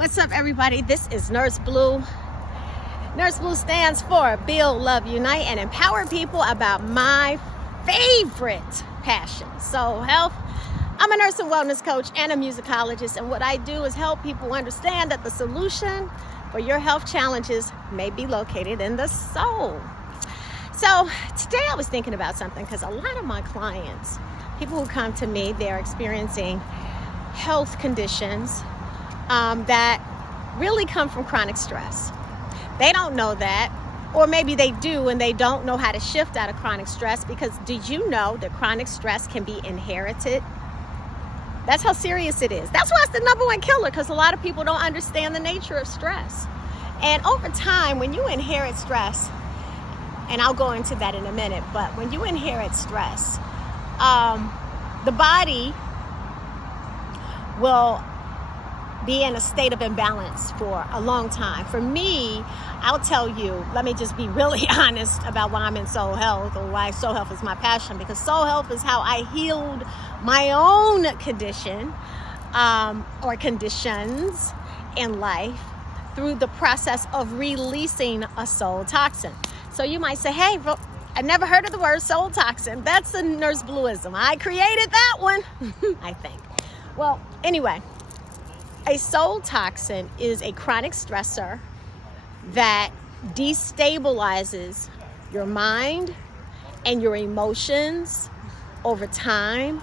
What's up, everybody? This is Nurse Blue. Nurse Blue stands for Build, Love, Unite, and empower people about my favorite passion, soul health. I'm a nurse and wellness coach and a musicologist, and what I do is help people understand that the solution for your health challenges may be located in the soul. So today I was thinking about something because a lot of my clients, people who come to me, they're experiencing health conditions that really come from chronic stress. They don't know that, or maybe they do and they don't know how to shift out of chronic stress, because did you know that chronic stress can be inherited? That's how serious it is. That's why it's the number one killer, because a lot of people don't understand the nature of stress. And over time, when you inherit stress, and I'll go into that in a minute, but when you inherit stress, the body will be in a state of imbalance for a long time. For me, I'll tell you, let me just be really honest about why I'm in soul health, or why soul health is my passion, because soul health is how I healed my own condition or conditions in life through the process of releasing a soul toxin. So you might say, hey, I never heard of the word soul toxin. That's a Nurse Blueism. I created that one, I think. Well, anyway, a soul toxin is a chronic stressor that destabilizes your mind and your emotions over time.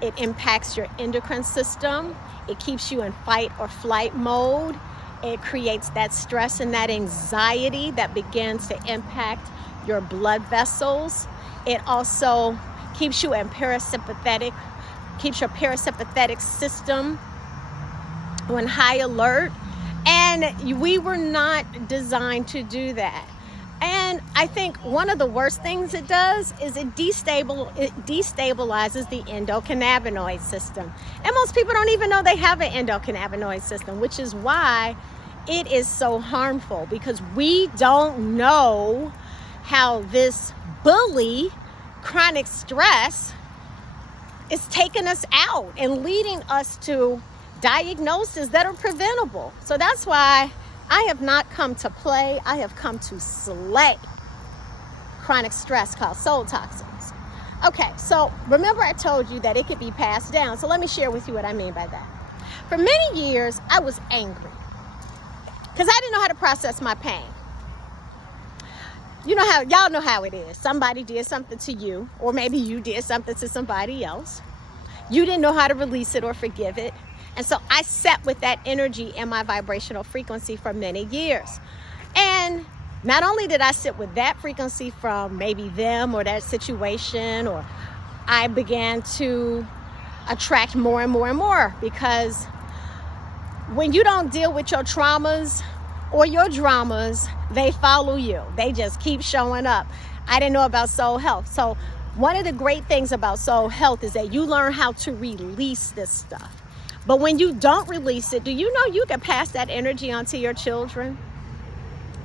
It impacts your endocrine system. It keeps you in fight or flight mode. It creates that stress and that anxiety that begins to impact your blood vessels. It also keeps you in keeps your parasympathetic system on high alert, and we were not designed to do that. And I think one of the worst things it does is it destabilizes the endocannabinoid system. And most people don't even know they have an endocannabinoid system, which is why it is so harmful, because we don't know how this bully, chronic stress, is taking us out and leading us to diagnoses that are preventable. So that's why I have not come to play. I have come to slay chronic stress called soul toxins. Okay, so remember I told you that it could be passed down. So let me share with you what I mean by that. For many years, I was angry because I didn't know how to process my pain. You know how, y'all know how it is. Somebody did something to you, or maybe you did something to somebody else. You didn't know how to release it or forgive it. And so I sat with that energy in my vibrational frequency for many years. And not only did I sit with that frequency from maybe them or that situation, or I began to attract more and more and more, because when you don't deal with your traumas or your dramas, they follow you. They just keep showing up. I didn't know about soul health. So one of the great things about soul health is that you learn how to release this stuff. But when you don't release it, do you know you can pass that energy on to your children?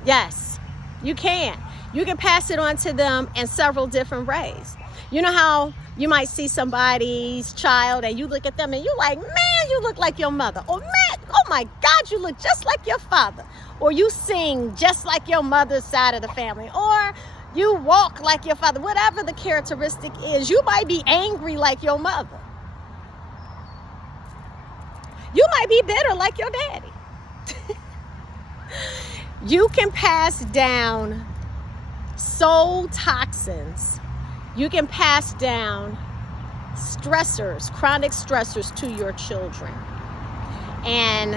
Yes, you can. You can pass it on to them in several different ways. You know how you might see somebody's child and you look at them and you're like, man, you look like your mother. Or man, oh my God, you look just like your father. Or you sing just like your mother's side of the family. Or you walk like your father. Whatever the characteristic is, you might be angry like your mother. You might be bitter like your daddy. You can pass down soul toxins. You can pass down stressors, chronic stressors, to your children. And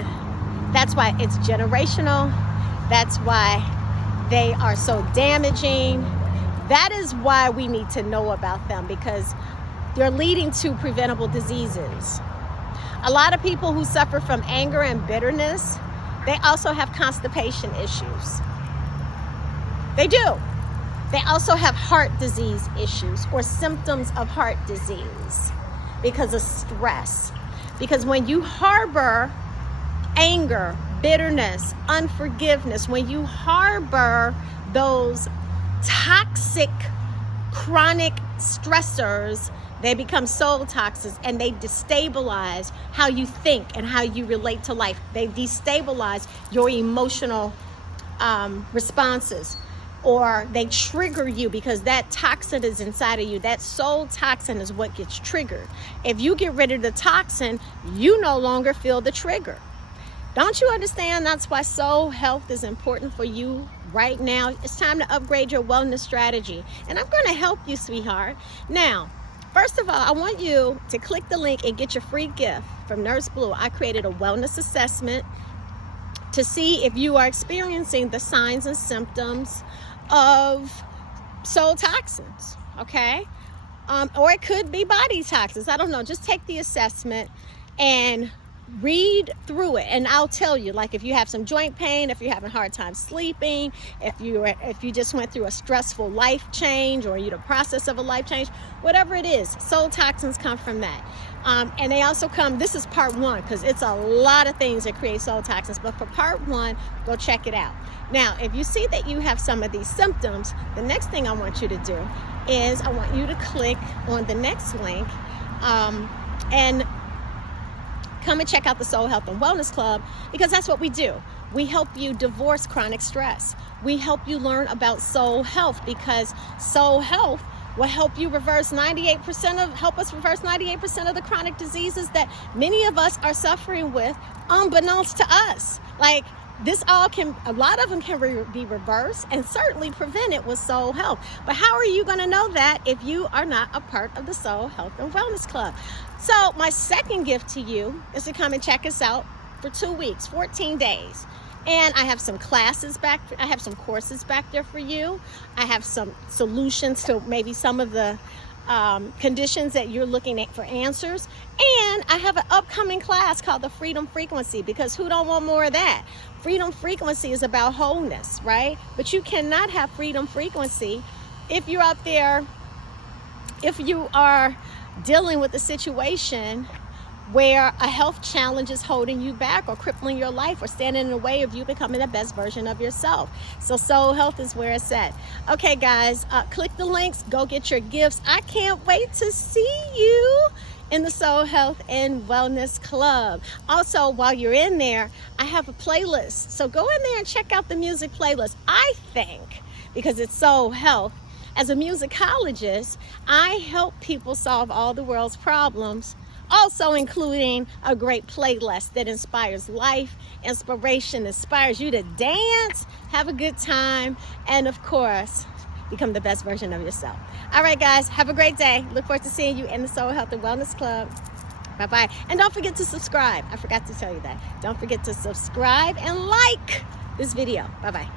that's why it's generational. That's why they are so damaging. That is why we need to know about them, because they're leading to preventable diseases. A lot of people who suffer from anger and bitterness, they also have constipation issues. They do. They also have heart disease issues or symptoms of heart disease because of stress. Because when you harbor anger, bitterness, unforgiveness, when you harbor those toxic, chronic stressors They become soul toxins, and they destabilize how you think and how you relate to life. They destabilize your emotional responses, or they trigger you because that toxin is inside of you. That soul toxin is what gets triggered. If you get rid of the toxin, you no longer feel the trigger. Don't you understand? That's why soul health is important for you right now. It's time to upgrade your wellness strategy, and I'm going to help you, sweetheart. Now, first of all, I want you to click the link and get your free gift from Nurse Blue. I created a wellness assessment to see if you are experiencing the signs and symptoms of soul toxins, okay? Or it could be body toxins. I don't know. Just take the assessment and read through it, and I'll tell you, like, if you have some joint pain, if you're having a hard time sleeping, if you just went through a stressful life change, or you're in the process of a life change, whatever it is, soul toxins come from that. And they also come, this is part one, because it's a lot of things that create soul toxins, but for part one, go check it out. Now, if you see that you have some of these symptoms, the next thing I want you to do is I want you to click on the next link and come and check out the Soul Health and Wellness Club, because that's what we do. We help you divorce chronic stress. We help you learn about soul health, because soul health will help you reverse 98% of the chronic diseases that many of us are suffering with, unbeknownst to us. Like, this all can, a lot of them can be reversed and certainly prevented with soul health. But how are you going to know that if you are not a part of the Soul Health and Wellness Club? So my second gift to you is to come and check us out for 2 weeks, 14 days. And I have some classes back, I have some courses back there for you. I have some solutions to maybe some of the conditions that you're looking at for answers. And I have an upcoming class called the Freedom Frequency, because who don't want more of that? Freedom Frequency is about wholeness, right? But you cannot have freedom frequency if you're out there, if you are dealing with a situation where a health challenge is holding you back or crippling your life or standing in the way of you becoming the best version of yourself. So soul health is where it's at. Okay, guys, click the links, go get your gifts. I can't wait to see you in the Soul Health and Wellness Club. Also, while you're in there, I have a playlist. So go in there and check out the music playlist. I think, because it's soul health, as a musicologist, I help people solve all the world's problems, also including a great playlist that inspires life, inspiration, inspires you to dance, have a good time, and of course, become the best version of yourself. All right, guys, have a great day. Look forward to seeing you in the Soul Health and Wellness Club. Bye-bye. And don't forget to subscribe. I forgot to tell you that. Don't forget to subscribe and like this video. Bye-bye.